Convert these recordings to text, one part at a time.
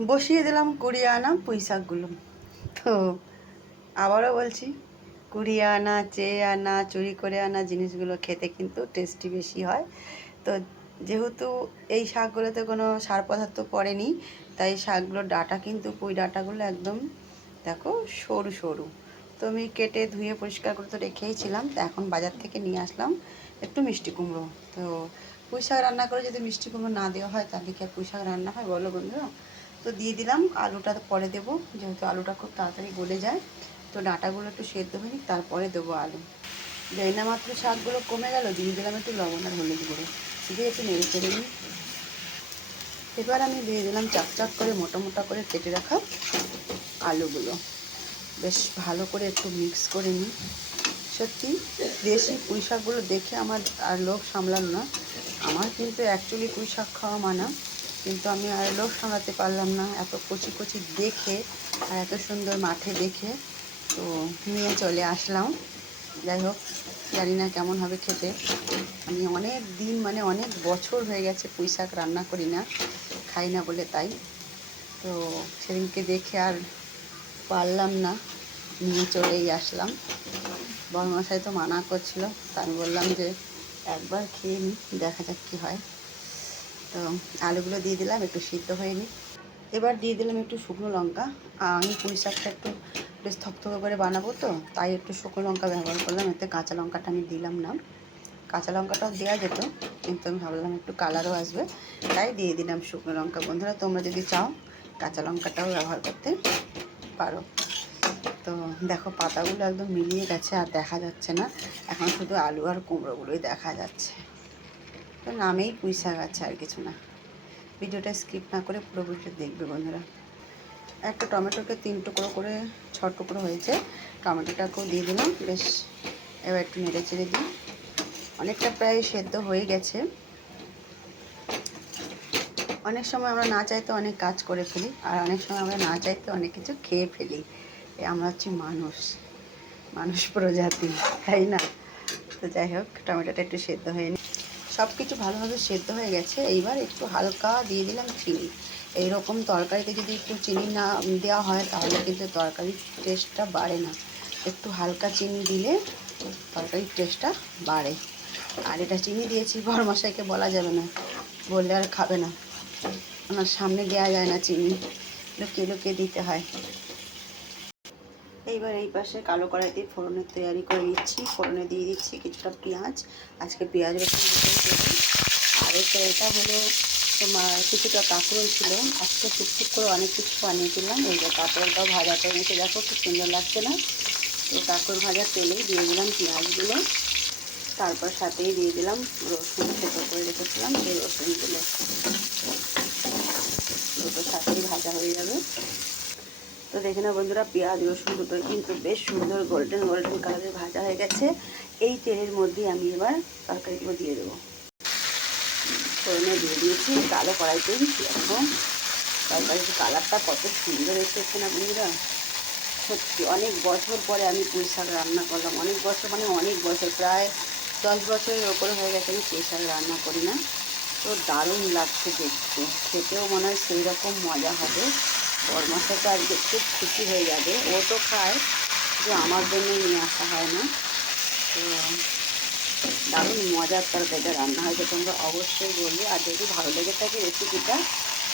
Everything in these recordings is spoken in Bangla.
বসিয়ে দিলাম কুড়িয়ে আনা পুঁই শাকগুলো। তো আবারও বলছি, কুড়িয়ে আনা, চেয়ে আনা, চুরি করে আনা জিনিসগুলো খেতে কিন্তু টেস্টি বেশি হয়। তো যেহেতু এই শাকগুলোতে কোনো সার পদার্থ পড়েনি, তাই শাকগুলোর ডাঁটা কিন্তু পুঁই ডাঁটাগুলো একদম দেখো সরু সরু। তো আমি কেটে ধুয়ে পরিষ্কার করে তো রেখেই ছিলাম। তো এখন বাজার থেকে নিয়ে আসলাম একটু মিষ্টি কুমড়ো। তো পুঁই শাক রান্না করে যদি মিষ্টি কুমড়ো না দেওয়া হয় তাহলে কি আর পুঁই শাক রান্না হয় বলো বন্ধুরা? তো দিয়ে দিলাম, আলুটা পরে দেবো, যেহেতু আলুটা খুব তাড়াতাড়ি গলে যায়। তো ডাঁটাগুলো একটু সেদ্ধ হয়নি, তারপরে দেবো আলু। যেই না মাত্র শাকগুলো কমে গেল, দিয়ে দিলাম একটু লবণ আর হলুদ গুঁড়ো, দিয়ে একটু নেড়ে চেড়ে নিই। এবার আমি দিয়ে দিলাম চাক করে মোটা মোটা করে কেটে রাখা আলুগুলো, বেশ ভালো করে একটু মিক্স করে নিই। সত্যি দেশি পুঁই শাকগুলো দেখে আমার আর লোভ সামলাম না। আমার কিন্তু অ্যাকচুয়ালি পুঁই শাক খাওয়া মানা, কিন্তু আমি আর লোভ সামলাতে পারলাম না এত কচি কচি দেখে আর এত সুন্দর মাঠে দেখে। তো নিয়ে চলে আসলাম। যাই হোক, জানি না কেমন হবে খেতে। আমি অনেক দিন মানে অনেক বছর হয়ে গেছে পুঁই শাক রান্না করি না, খাই না বলে তাই। তো সেদিনকে দেখে আর পারলাম না, নিয়ে চলেই আসলাম। বড়মশাই তো মানা করছিল, তা আমি বললাম যে একবার খেয়ে নিই, দেখা যাক কী হয়। তো আলুগুলো দিয়ে দিলাম, একটু সিদ্ধ হয়ে নিই। এবার দিয়ে দিলাম একটু শুকনো লঙ্কা। আমি পুঁই শাকটা একটু বেশ থকথকে করে বানাবো, তো তাই একটু শুকনো লঙ্কা ব্যবহার করলাম, এতে কাঁচা লঙ্কাটা আমি দিলাম না। কাঁচা লঙ্কাটাও দেওয়া যেত, কিন্তু আমি ভাবলাম একটু কালারও আসবে, তাই দিয়ে দিলাম শুকনো লঙ্কা। বন্ধুরা, তোমরা যদি চাও কাঁচা লঙ্কাটাও ব্যবহার করতে পারো। তো দেখো পাতাগুলো একদম মিলিয়ে গেছে, আর দেখা যাচ্ছে না, এখন শুধু আলু আর কুমড়োগুলোই দেখা যাচ্ছে। তো নামেই পুঁই শাক আছে, আর কিছু না। ভিডিওটা স্কিপ না করে পুরো ভিডিও দেখবে বন্ধুরা। একটা টমেটোকে 3 টুকরো করে 6 টুকরো হয়েছে, টমেটোটাকেও দিয়ে দিলাম। বেশ, এবার একটু নেড়ে চেড়ে দিই। অনেকটা প্রায় সেদ্ধ হয়ে গেছে। অনেক সময় আমরা না চাইতে অনেক কাজ করে ফেলি, আর অনেক সময় আমরা না চাইতে অনেক কিছু খেয়ে ফেলি। আমরা হচ্ছি মানুষ, মানুষ প্রজাতি, তাই না? তো যাই হোক, টমেটোটা একটু সেদ্ধ হয়ে নি, সব কিছু ভালোভাবে সেদ্ধ হয়ে গেছে। এইবার একটু হালকা দিয়ে দিলাম চিনি। এইরকম তরকারিতে যদি একটু চিনি না দেওয়া হয় তাহলে কিন্তু তরকারির টেস্টটা বাড়ে না। একটু হালকা চিনি দিলে তরকারির টেস্টটা বাড়ে। আর এটা চিনি দিয়েছি, বড়মশাইকে বলা যাবে না, বললে আর খাবে না। ওনার সামনে দেওয়া যায় না চিনি, লুকিয়ে লুকিয়ে দিতে হয়। এইবার এই পাশে কালো কড়াইতে ফোড়নের তৈরি করে নিচ্ছি। ফোড়নে দিয়ে দিচ্ছি কিছুটা পেঁয়াজ, আজকে পেঁয়াজ রসুন দুটোই দেবো। আর এটা হলো তোমার কিছুটা কাঁকরোল ছিল, আজকে টুকটুক করে অনেক কিছু বানিয়েছিলাম। এই যে কাঁকরোলটাও ভাজা করে নিতে দেখো খুব সুন্দর লাগছে না? তো কাঁকরোল ভাজার তেলেই দিয়ে দিলাম পেঁয়াজগুলো, তারপর সাথেই দিয়ে দিলাম রসুন, থেতো করে রেখেছিলাম সেই রসুনগুলো। দুটো সাথেই ভাজা হয়ে যাবে। তো দেখে না বন্ধুরা, পেঁয়াজ রসুন দুটোই কিন্তু বেশ সুন্দর গোল্ডেন গোল্ডেন কালারে ভাজা হয়ে গেছে। এই তেলের মধ্যে আমি এবার তরকারিগুলো দিয়ে দেবো। ফোড়নে দিয়ে দিয়েছি কালো কড়াইতেই। এখন তরকারির কালারটা কত সুন্দর এসেছে না বন্ধুরা? সত্যি অনেক বছর পরে আমি পুঁই শাক রান্না করলাম। অনেক বছর মানে অনেক বছর, প্রায় 10 বছরের ওপরে হয়ে গেছে আমি পুঁই শাক রান্না করি না। তো দারুণ লাগছে দেখতে, খেতেও মনে হয় সেই রকম মজা হবে। বড়মশাই তো আজকে খুব খুশি হয়ে যাবে, ও তো খায়, যে আমার জন্যই নিয়ে আসা হয় না। তো দারুণ মজার তরকারিটা রান্না হয়েছে, তোমরা অবশ্যই বলবে। আর যদি ভালো লেগে থাকে রেসিপিটা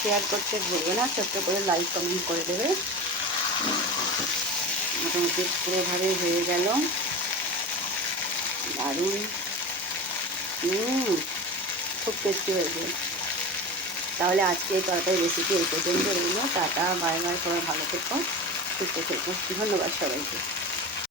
শেয়ার করতে ভুলবে না, ছোট্ট করে লাইক কমেন্ট করে দেবে। মোটামুটি পুরোভাবে হয়ে গেল, দারুণ। খুব টেস্টি হয়েছে। তাহলে আজকে এই তরকারি রেসিপি এই পর্যন্ত রইল। টাটা, বাই বাই, সবাই ভালো থেকো, সুস্থ থেকো। ধন্যবাদ সবাইকে।